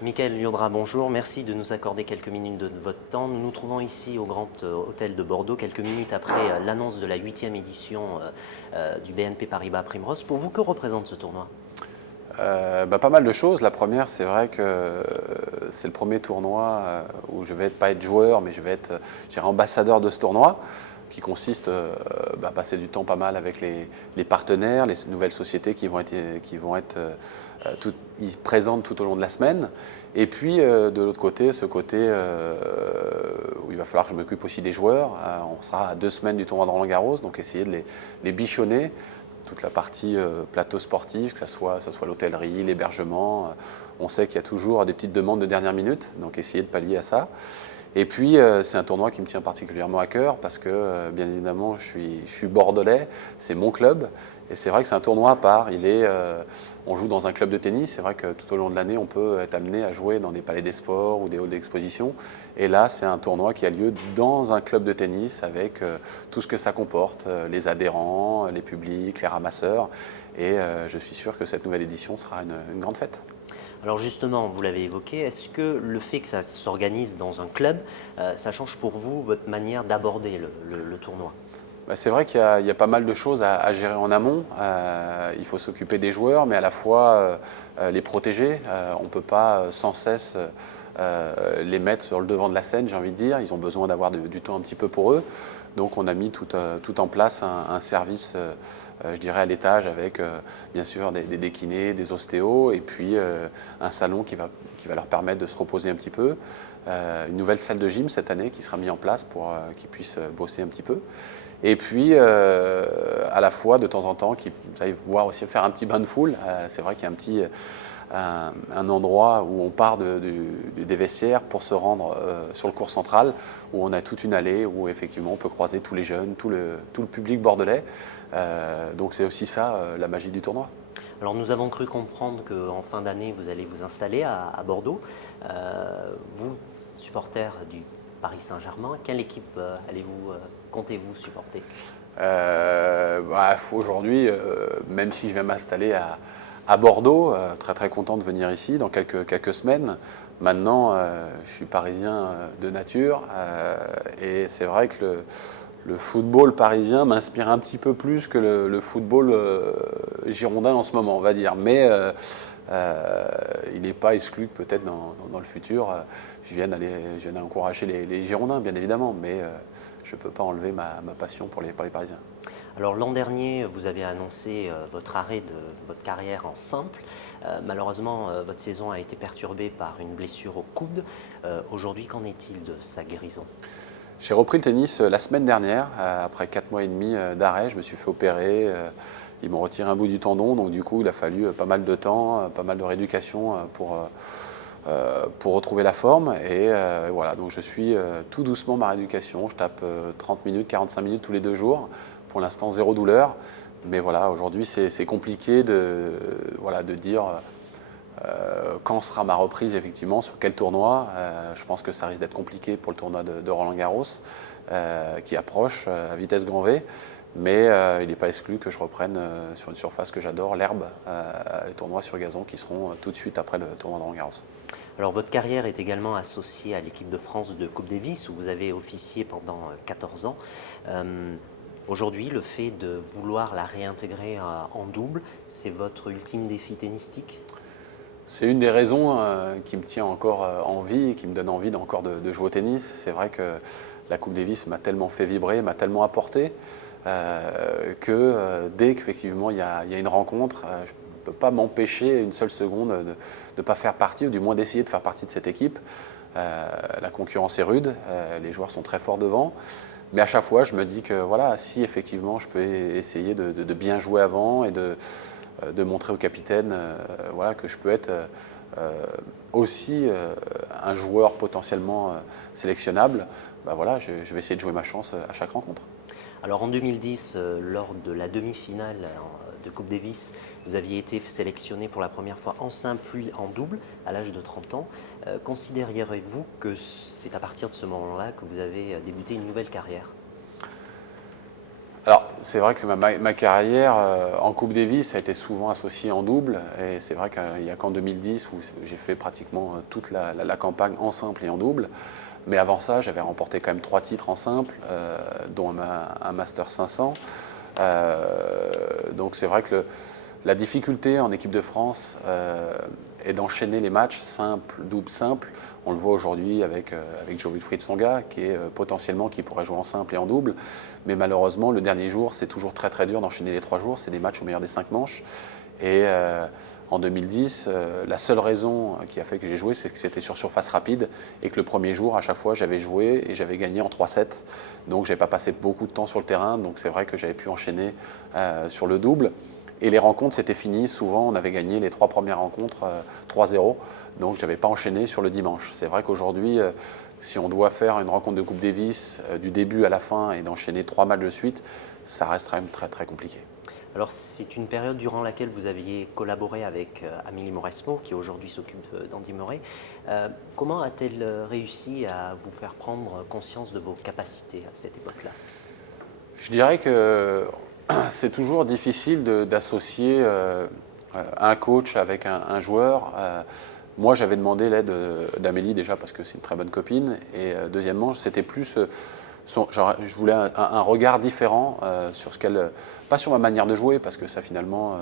Michael Liodra, bonjour. Merci de nous accorder quelques minutes de votre temps. Nous nous trouvons ici au Grand Hôtel de Bordeaux, quelques minutes après l'annonce de la 8e édition du BNP Paribas Primrose. Pour vous, que représente ce tournoi? Pas mal de choses. La première, c'est vrai que c'est le premier tournoi où je vais pas être joueur, mais je vais être je dirais, ambassadeur de ce tournoi, qui consiste à passer du temps pas mal avec les partenaires, les nouvelles sociétés qui vont être présentes tout au long de la semaine. Et puis de l'autre côté, ce côté où il va falloir que je m'occupe aussi des joueurs. On sera à 2 semaines du tournoi de Roland-Garros, donc essayer de les bichonner toute la partie plateau sportif, que ce soit l'hôtellerie, l'hébergement. On sait qu'il y a toujours des petites demandes de dernière minute, donc essayer de pallier à ça. Et puis, c'est un tournoi qui me tient particulièrement à cœur parce que, bien évidemment, je suis bordelais, c'est mon club. Et c'est vrai que c'est un tournoi à part. On joue dans un club de tennis. C'est vrai que tout au long de l'année, on peut être amené à jouer dans des palais des sports ou des halls d'exposition. Et là, c'est un tournoi qui a lieu dans un club de tennis avec tout ce que ça comporte, les adhérents, les publics, les ramasseurs. Et je suis sûr que cette nouvelle édition sera une grande fête. Alors justement, vous l'avez évoqué, est-ce que le fait que ça s'organise dans un club, ça change pour vous votre manière d'aborder le tournoi? C'est vrai qu'il y a pas mal de choses à gérer en amont. Il faut s'occuper des joueurs, mais à la fois les protéger. On ne peut pas sans cesse les mettre sur le devant de la scène, j'ai envie de dire. Ils ont besoin d'avoir du temps un petit peu pour eux. Donc on a mis tout en place un service, je dirais, à l'étage avec bien sûr des kinés, des ostéos, et puis un salon qui va leur permettre de se reposer un petit peu. Une nouvelle salle de gym cette année qui sera mise en place pour qu'ils puissent bosser un petit peu. Et puis, à la fois, de temps en temps, vous allez voir aussi faire un petit bain de foule. C'est vrai qu'il y a un endroit où on part des vestiaires pour se rendre sur le cours central, où on a toute une allée où effectivement on peut croiser tous les jeunes, tout le public bordelais. Donc c'est aussi ça, la magie du tournoi. Alors nous avons cru comprendre qu'en fin d'année, vous allez vous installer à Bordeaux. Vous, supporter du Paris Saint-Germain, quelle équipe comptez-vous supporter? Aujourd'hui, même si je vais m'installer à Bordeaux, très très content de venir ici dans quelques semaines. Maintenant, je suis parisien de nature et c'est vrai que le football parisien m'inspire un petit peu plus que le football girondin en ce moment, on va dire. Mais il n'est pas exclu que peut-être dans le futur, je vienne encourager les Girondins, bien évidemment. Mais je ne peux pas enlever ma passion pour les Parisiens. Alors l'an dernier, vous avez annoncé votre arrêt de votre carrière en simple. Malheureusement, votre saison a été perturbée par une blessure au coude. Aujourd'hui, qu'en est-il de sa guérison? J'ai repris le tennis la semaine dernière, après 4 mois et demi d'arrêt. Je me suis fait opérer. Ils m'ont retiré un bout du tendon, donc du coup, il a fallu pas mal de temps, pas mal de rééducation pour retrouver la forme. Et voilà, donc je suis tout doucement ma rééducation. Je tape 30 minutes, 45 minutes tous les 2 jours. Pour l'instant, zéro douleur. Mais voilà, aujourd'hui, c'est compliqué de dire quand sera ma reprise, effectivement, sur quel tournoi. Je pense que ça risque d'être compliqué pour le tournoi de Roland-Garros, qui approche à vitesse grand V. Mais il n'est pas exclu que je reprenne sur une surface que j'adore, l'herbe, les tournois sur gazon qui seront tout de suite après le tournoi de Roland-Garros. Alors votre carrière est également associée à l'équipe de France de Coupe Davis où vous avez officié pendant 14 ans. Aujourd'hui, le fait de vouloir la réintégrer en double, c'est votre ultime défi tennistique? C'est une des raisons qui me tient encore en vie et qui me donne envie encore de jouer au tennis. C'est vrai que la Coupe Davis m'a tellement fait vibrer, m'a tellement apporté que dès qu'effectivement il y a une rencontre, je ne peux pas m'empêcher une seule seconde de ne pas faire partie, ou du moins d'essayer de faire partie de cette équipe. La concurrence est rude, les joueurs sont très forts devant. Mais à chaque fois, je me dis que voilà, si effectivement je peux essayer de bien jouer avant et de montrer au capitaine voilà, que je peux être aussi un joueur potentiellement sélectionnable, voilà, je vais essayer de jouer ma chance à chaque rencontre. Alors en 2010, lors de la demi-finale de Coupe Davis, vous aviez été sélectionné pour la première fois en simple puis en double à l'âge de 30 ans. Considérez-vous que c'est à partir de ce moment-là que vous avez débuté une nouvelle carrière? Alors, c'est vrai que ma carrière en Coupe Davis a été souvent associée en double. Et c'est vrai qu'il n'y a qu'en 2010 où j'ai fait pratiquement toute la campagne en simple et en double. Mais avant ça, j'avais remporté quand même 3 titres en simple, dont un Master 500. Donc c'est vrai que la difficulté en équipe de France est d'enchaîner les matchs simple, double, simple. On le voit aujourd'hui avec Jo-Wilfried Tsonga, qui pourrait jouer en simple et en double. Mais malheureusement, le dernier jour, c'est toujours très très dur d'enchaîner les 3 jours. C'est des matchs au meilleur des 5 manches. Et en 2010, la seule raison qui a fait que j'ai joué, c'est que c'était sur surface rapide et que le premier jour, à chaque fois, j'avais joué et j'avais gagné en 3-7. Donc, je n'avais pas passé beaucoup de temps sur le terrain. Donc, c'est vrai que j'avais pu enchaîner sur le double. Et les rencontres, c'était fini. Souvent, on avait gagné les 3 premières rencontres 3-0. Donc, je n'avais pas enchaîné sur le dimanche. C'est vrai qu'aujourd'hui, si on doit faire une rencontre de Coupe Davis du début à la fin et d'enchaîner 3 matchs de suite, ça reste quand même très, très compliqué. Alors, c'est une période durant laquelle vous aviez collaboré avec Amélie Mauresmo, qui aujourd'hui s'occupe d'Andy Murray. Comment a-t-elle réussi à vous faire prendre conscience de vos capacités à cette époque-là? Je dirais que c'est toujours difficile d'associer un coach avec un joueur. Moi, j'avais demandé l'aide d'Amélie déjà parce que c'est une très bonne copine. Et deuxièmement, c'était plus je voulais un regard différent sur ce qu'elle, pas sur ma manière de jouer, parce que ça finalement,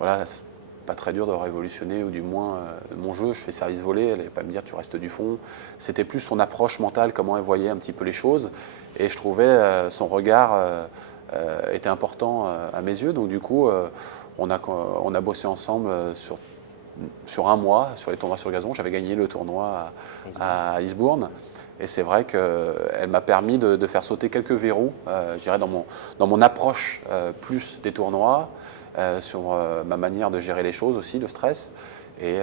voilà, c'est pas très dur de révolutionner, ou du moins mon jeu, je fais service volé, elle n'allait pas me dire tu restes du fond. C'était plus son approche mentale, comment elle voyait un petit peu les choses, et je trouvais son regard était important à mes yeux, donc du coup on a bossé ensemble sur un mois, sur les tournois sur gazon. J'avais gagné le tournoi à Eastbourne. Et c'est vrai qu'elle m'a permis de faire sauter quelques verrous, je dirais, dans mon approche plus des tournois, sur ma manière de gérer les choses aussi, le stress. Et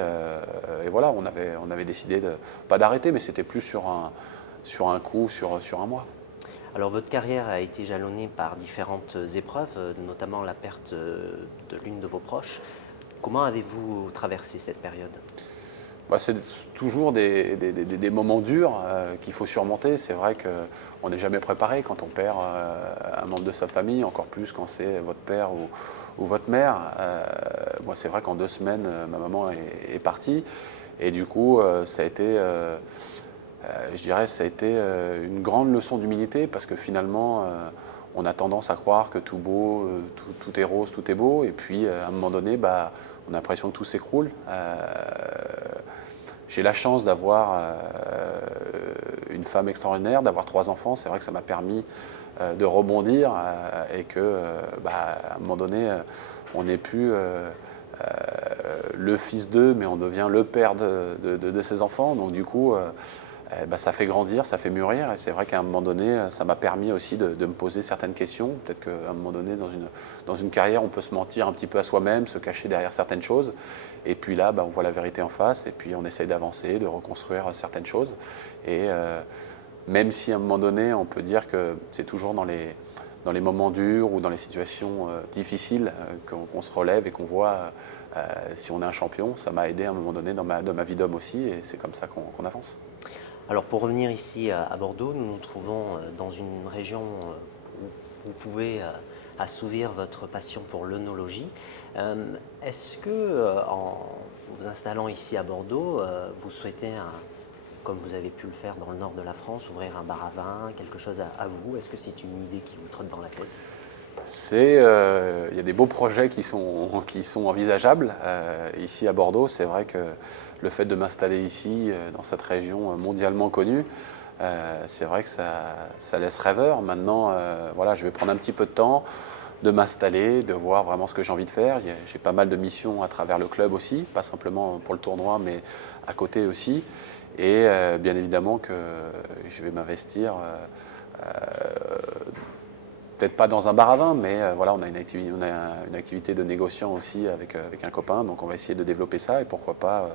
voilà, on avait décidé, pas d'arrêter, mais c'était plus sur un coup, sur un mois. Alors, votre carrière a été jalonnée par différentes épreuves, notamment la perte de l'une de vos proches. Comment avez-vous traversé cette période? Bah, c'est toujours des moments durs qu'il faut surmonter. C'est vrai qu'on n'est jamais préparé quand on perd un membre de sa famille, encore plus quand c'est votre père ou votre mère. Moi, c'est vrai qu'en 2 semaines, ma maman est partie. Et du coup, ça a été, je dirais, ça a été une grande leçon d'humilité parce que finalement, on a tendance à croire que tout beau, tout est rose, tout est beau. Et puis, à un moment donné, bah, on a l'impression que tout s'écroule. J'ai la chance d'avoir une femme extraordinaire, d'avoir 3 enfants. C'est vrai que ça m'a permis de rebondir et que, bah, à un moment donné, on n'est plus le fils d'eux, mais on devient le père de ses enfants. Donc du coup, bah, ça fait grandir, ça fait mûrir. Et c'est vrai qu'à un moment donné, ça m'a permis aussi de me poser certaines questions. Peut-être qu'à un moment donné, dans une carrière, on peut se mentir un petit peu à soi-même, se cacher derrière certaines choses. Et puis là, bah, on voit la vérité en face et puis on essaye d'avancer, de reconstruire certaines choses. Et même si à un moment donné, on peut dire que c'est toujours dans les moments durs ou dans les situations difficiles qu'on se relève et qu'on voit si on est un champion, ça m'a aidé à un moment donné dans ma vie d'homme aussi. Et c'est comme ça qu'on avance. Alors, pour revenir ici à Bordeaux, nous nous trouvons dans une région où vous pouvez assouvir votre passion pour l'œnologie. Est-ce que, en vous installant ici à Bordeaux, vous souhaitez, comme vous avez pu le faire dans le nord de la France, ouvrir un bar à vin, quelque chose à vous? Est-ce que c'est une idée qui vous trotte dans la tête? Il y a des beaux projets qui sont envisageables. Ici à Bordeaux, c'est vrai que le fait de m'installer ici, dans cette région mondialement connue, c'est vrai que ça laisse rêveur. Maintenant, voilà, je vais prendre un petit peu de temps de m'installer, de voir vraiment ce que j'ai envie de faire. J'ai pas mal de missions à travers le club aussi, pas simplement pour le tournoi, mais à côté aussi. Et bien évidemment que je vais m'investir. Peut-être pas dans un bar à vin, mais voilà, on a une activité de négociant aussi avec un copain, donc on va essayer de développer ça et pourquoi pas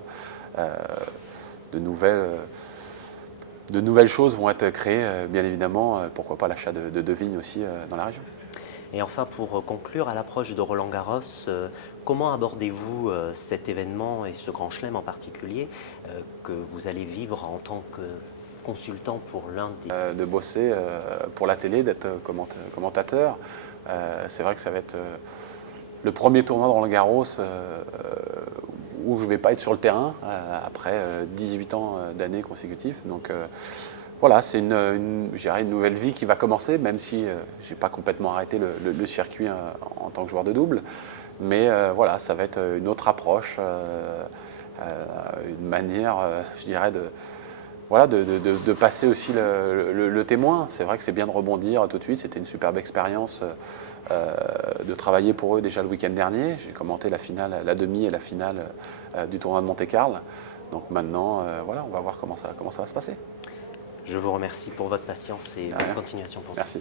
de nouvelles choses vont être créées, bien évidemment, pourquoi pas l'achat de vignes aussi dans la région. Et enfin, pour conclure, à l'approche de Roland-Garros, comment abordez-vous cet événement et ce grand chelem en particulier que vous allez vivre en tant consultant pour l'un des... De bosser pour la télé, d'être commentateur. C'est vrai que ça va être le premier tournoi de Roland-Garros où je ne vais pas être sur le terrain après 18 ans d'années consécutives. Donc voilà, c'est je dirais une nouvelle vie qui va commencer, même si je n'ai pas complètement arrêté le circuit en tant que joueur de double. Mais voilà, ça va être une autre approche, une manière, je dirais, voilà, de passer aussi le témoin. C'est vrai que c'est bien de rebondir tout de suite. C'était une superbe expérience de travailler pour eux déjà le week-end dernier. J'ai commenté la finale, la demi et la finale du tournoi de Monte-Carlo. Donc maintenant, voilà, on va voir comment ça va se passer. Je vous remercie pour votre patience et bonne continuation pour vous. Merci.